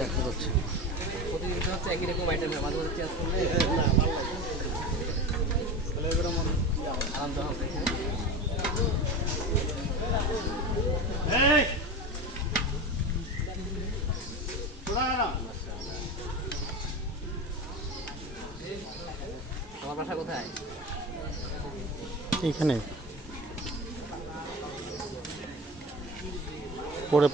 দেখা যাচ্ছে প্রতিযোগিতা হচ্ছে একই রকম আইটেম, মাঝে মাঝে চেঞ্জ করলে না ভালো লাগে তাহলে এবার আনন্দ হবে। তোমার বাসা কোথায়? এইখানে পরে